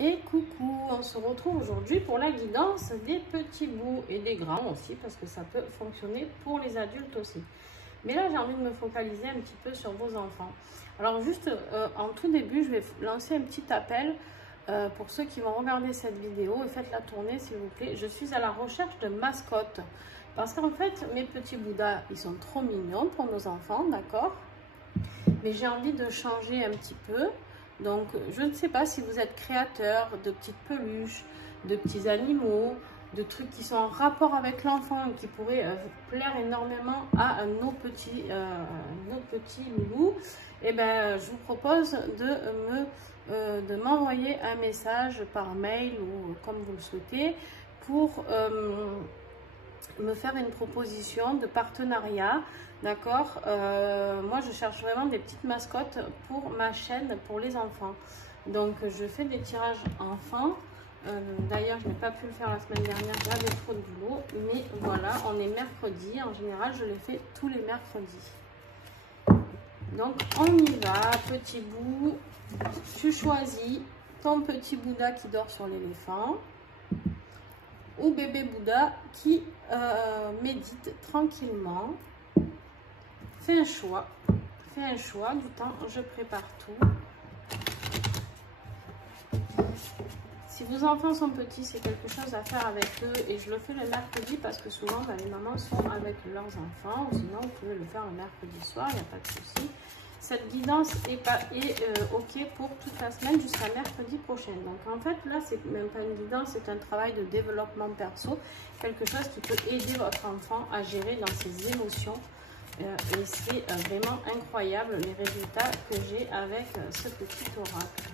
Et coucou, on se retrouve aujourd'hui pour la guidance des petits bouts et des grands aussi, parce que ça peut fonctionner pour les adultes aussi. Mais là, j'ai envie de me focaliser un petit peu sur vos enfants. Alors juste en tout début, je vais lancer un petit appel pour ceux qui vont regarder cette vidéo, et faites-la tourner s'il vous plaît. Je suis à la recherche de mascottes, parce qu'en fait, mes petits bouddhas, ils sont trop mignons pour nos enfants, d'accord? Mais j'ai envie de changer un petit peu. Donc, je ne sais pas si vous êtes créateur de petites peluches, de petits animaux, de trucs qui sont en rapport avec l'enfant et qui pourraient plaire énormément à nos petits loulous. Et ben, je vous propose de m'envoyer un message par mail ou comme vous le souhaitez pour me faire une proposition de partenariat. D'accord, moi je cherche vraiment des petites mascottes pour ma chaîne pour les enfants. Donc je fais des tirages enfants. D'ailleurs je n'ai pas pu le faire la semaine dernière, j'avais trop de boulot. Mais voilà, on est mercredi. En général je les fais tous les mercredis. Donc on y va, petit bout. Tu choisis ton petit Bouddha qui dort sur l'éléphant ou bébé Bouddha qui médite tranquillement. Fais un choix du temps, je prépare tout. Si vos enfants sont petits, c'est quelque chose à faire avec eux et je le fais le mercredi parce que souvent les mamans sont avec leurs enfants, ou sinon vous pouvez le faire le mercredi soir, il n'y a pas de souci. Cette guidance est ok pour toute la semaine jusqu'à mercredi prochain. Donc en fait là c'est même pas une guidance, c'est un travail de développement perso, quelque chose qui peut aider votre enfant à gérer dans ses émotions. Et c'est vraiment incroyable les résultats que j'ai avec ce petit oracle.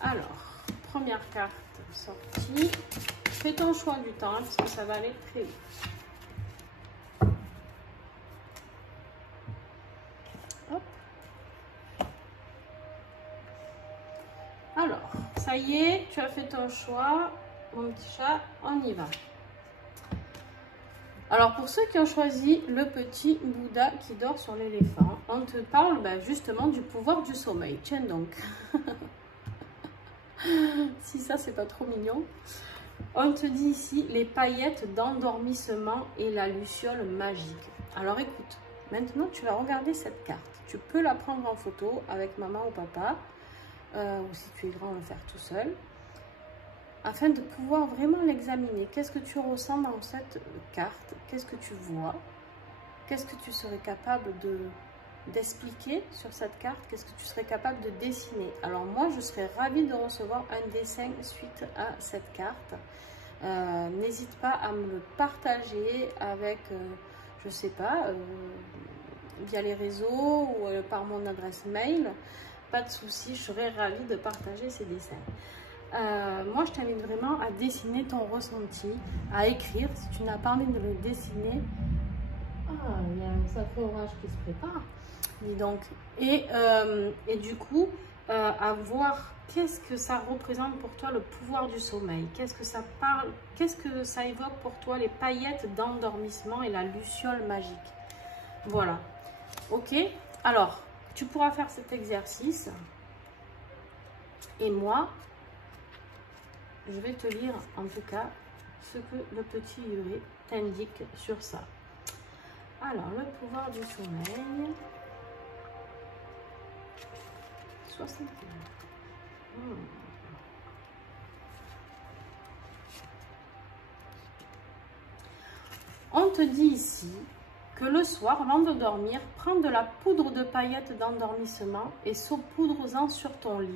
Alors, première carte sortie. Fais ton choix du temps parce que ça va aller très vite. Hop. Alors, ça y est, tu as fait ton choix, mon petit chat, on y va. Alors pour ceux qui ont choisi le petit Bouddha qui dort sur l'éléphant, on te parle justement du pouvoir du sommeil. Tiens donc. Si ça c'est pas trop mignon. On te dit ici les paillettes d'endormissement et la luciole magique. Alors écoute, maintenant tu vas regarder cette carte. Tu peux la prendre en photo avec maman ou papa, ou si tu es grand, le faire tout seul, afin de pouvoir vraiment l'examiner. Qu'est-ce que tu ressens dans cette carte? Qu'est-ce que tu vois? Qu'est-ce que tu serais capable d'expliquer sur cette carte? Qu'est-ce que tu serais capable de dessiner? Alors moi, je serais ravie de recevoir un dessin suite à cette carte. N'hésite pas à me le partager avec, je sais pas, via les réseaux ou par mon adresse mail. Pas de souci, je serais ravie de partager ces dessins. Moi, je t'invite vraiment à dessiner ton ressenti, à écrire si tu n'as pas envie de le dessiner. Ah, il y a un sacré orage qui se prépare, dis donc. Et du coup, à voir qu'est-ce que ça représente pour toi le pouvoir du sommeil. Qu'est-ce que ça parle, qu'est-ce que ça évoque pour toi les paillettes d'endormissement et la luciole magique. Voilà. Ok. Alors, tu pourras faire cet exercice. Et moi, je vais te lire en tout cas ce que le petit livret t'indique sur ça. Alors, le pouvoir du sommeil. 61. On te dit ici que le soir, avant de dormir, prends de la poudre de paillettes d'endormissement et saupoudre-en sur ton lit,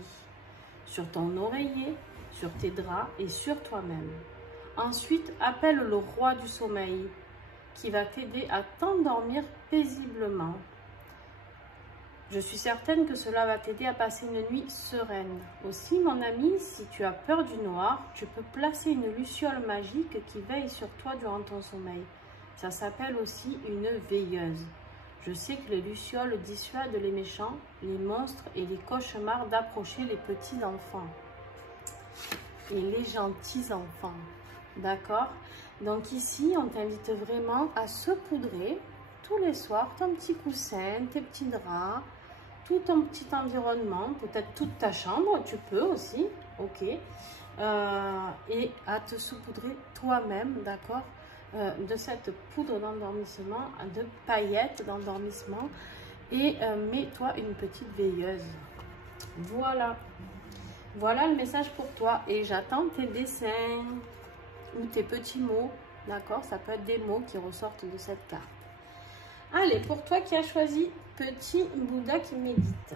sur ton oreiller, sur tes draps et sur toi-même. Ensuite, appelle le roi du sommeil qui va t'aider à t'endormir paisiblement. Je suis certaine que cela va t'aider à passer une nuit sereine. Aussi, mon ami, si tu as peur du noir, tu peux placer une luciole magique qui veille sur toi durant ton sommeil. Ça s'appelle aussi une veilleuse. Je sais que les lucioles dissuadent les méchants, les monstres et les cauchemars d'approcher les petits enfants. Et les gentils enfants. D'accord? Donc ici, on t'invite vraiment à saupoudrer tous les soirs ton petit coussin, tes petits draps, tout ton petit environnement, peut-être toute ta chambre, tu peux aussi, ok, et à te saupoudrer toi-même, d'accord, de cette poudre d'endormissement, de paillettes d'endormissement, et mets-toi une petite veilleuse. Voilà, voilà le message pour toi, et j'attends tes dessins ou tes petits mots, d'accord, ça peut être des mots qui ressortent de cette carte. Allez, pour toi qui as choisi petit Bouddha qui médite,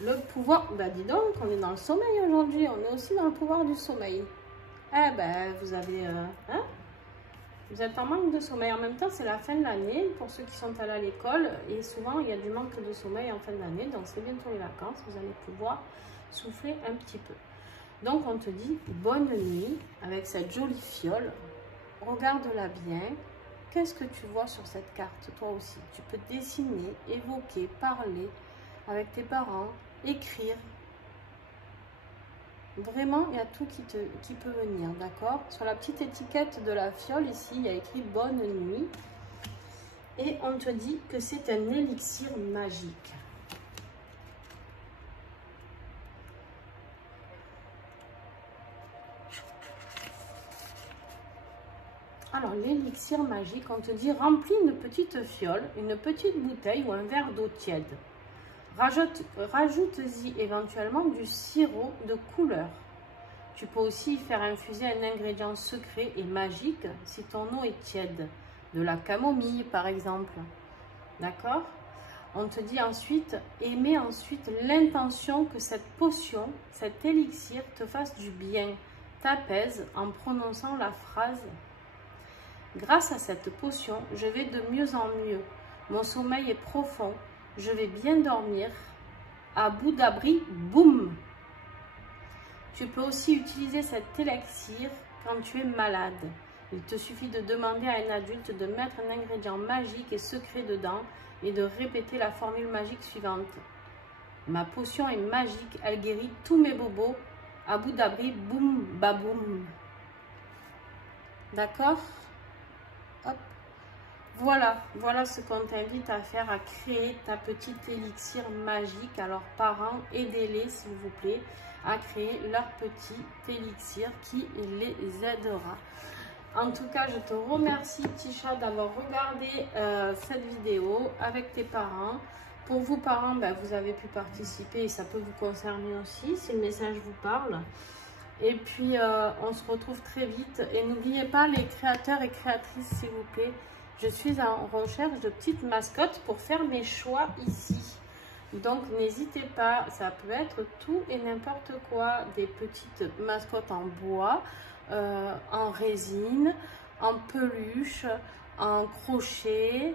le pouvoir, bah dis donc, on est dans le sommeil aujourd'hui, on est aussi dans le pouvoir du sommeil. Eh ben, vous avez, hein, vous êtes en manque de sommeil. En même temps, c'est la fin de l'année pour ceux qui sont allés à l'école et souvent, il y a du manque de sommeil en fin d'année, donc c'est bientôt les vacances, vous allez pouvoir souffler un petit peu. Donc, on te dit bonne nuit avec cette jolie fiole, regarde-la bien. Qu'est-ce que tu vois sur cette carte, toi aussi? Tu peux dessiner, évoquer, parler avec tes parents, écrire. Vraiment, il y a tout qui peut venir, d'accord? Sur la petite étiquette de la fiole, ici, il y a écrit « Bonne nuit ». Et on te dit que c'est un élixir magique. Alors, l'élixir magique, on te dit, remplis une petite fiole, une petite bouteille ou un verre d'eau tiède. Rajoute-y éventuellement du sirop de couleur. Tu peux aussi faire infuser un ingrédient secret et magique si ton eau est tiède. De la camomille, par exemple. D'accord? On te dit ensuite, mets ensuite l'intention que cette potion, cet élixir te fasse du bien. T'apaise en prononçant la phrase. Grâce à cette potion, je vais de mieux en mieux. Mon sommeil est profond. Je vais bien dormir. À bout d'abri, boum! Tu peux aussi utiliser cet élixir quand tu es malade. Il te suffit de demander à un adulte de mettre un ingrédient magique et secret dedans et de répéter la formule magique suivante. Ma potion est magique, elle guérit tous mes bobos. À bout d'abri, boum, baboum. D'accord? Hop. Voilà, voilà ce qu'on t'invite à faire, à créer ta petite élixir magique. Alors parents, aidez-les s'il vous plaît à créer leur petit élixir qui les aidera. En tout cas, je te remercie petit chat d'avoir regardé cette vidéo avec tes parents. Pour vous parents, ben, vous avez pu participer et ça peut vous concerner aussi si le message vous parle. Et puis, on se retrouve très vite. Et n'oubliez pas les créateurs et créatrices, s'il vous plaît. Je suis en recherche de petites mascottes pour faire mes choix ici. Donc, n'hésitez pas, ça peut être tout et n'importe quoi. Des petites mascottes en bois, en résine, en peluche, en crochet.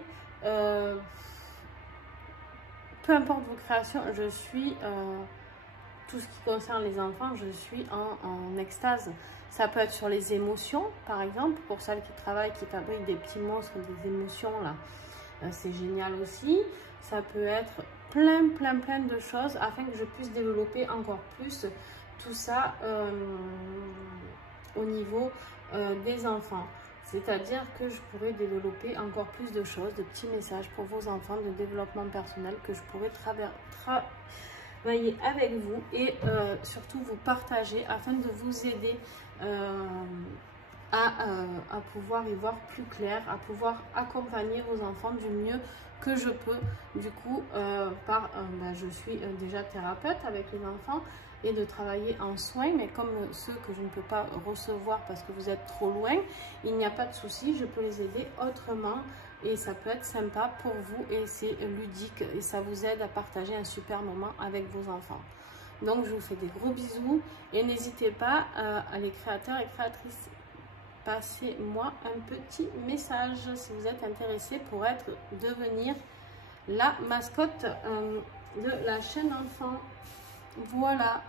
Peu importe vos créations, je suis... tout ce qui concerne les enfants, je suis en extase. Ça peut être sur les émotions, par exemple, pour celles qui travaillent, qui fabriquent des petits monstres, des émotions, là. C'est génial aussi. Ça peut être plein de choses afin que je puisse développer encore plus tout ça au niveau des enfants. C'est-à-dire que je pourrais développer encore plus de choses, de petits messages pour vos enfants de développement personnel que je pourrais travailler avec vous et surtout vous partager afin de vous aider à pouvoir y voir plus clair, à pouvoir accompagner vos enfants du mieux que je peux. Du coup, je suis déjà thérapeute avec les enfants et de travailler en soins, mais comme ceux que je ne peux pas recevoir parce que vous êtes trop loin, il n'y a pas de souci, je peux les aider autrement. Et ça peut être sympa pour vous et c'est ludique et ça vous aide à partager un super moment avec vos enfants. Donc, je vous fais des gros bisous et n'hésitez pas à les créateurs et créatrices, passez-moi un petit message si vous êtes intéressé pour devenir la mascotte de la chaîne enfant. Voilà.